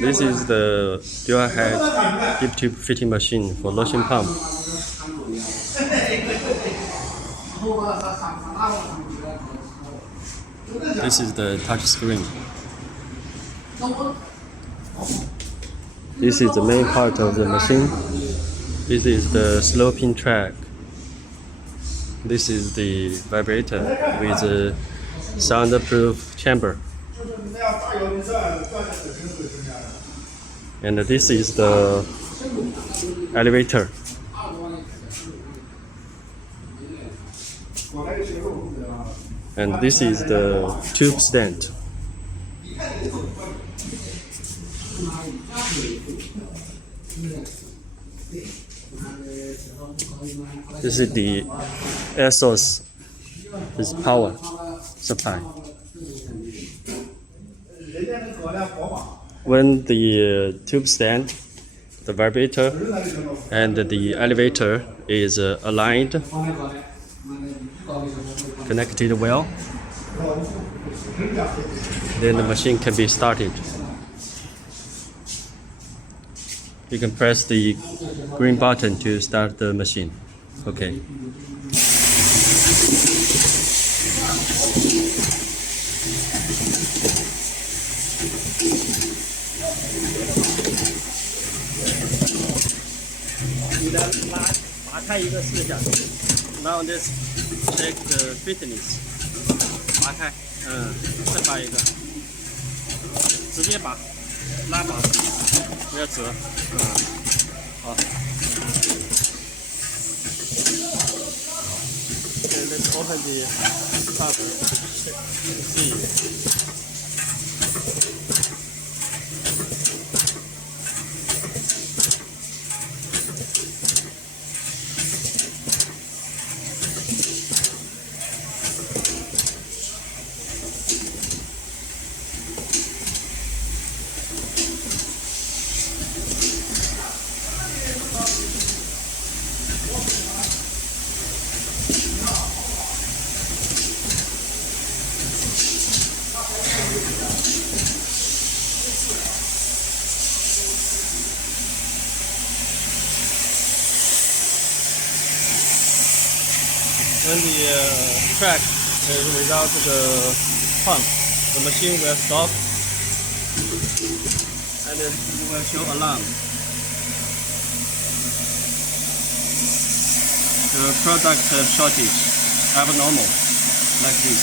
This is the dual head deep tube fitting machine for lotion pump. This is the touch screen. This is the main part of the machine. This is the sloping track. This is the vibrator with a soundproof chamber. And this is the elevator. And this is the tube stand. This is the air source. This is power supply. When the tube stand, the vibrator, and the elevator is aligned, connected well, then the machine can be started. You can press the green button to start the machine. Okay. Now let's check the fitness. 拔开，再拔一个，直接拔，拉拔，不要折，好。Okay, let's open the top. See. When the track is without the pump, the machine will stop and it will show alarm. The product shortage, abnormal, like this.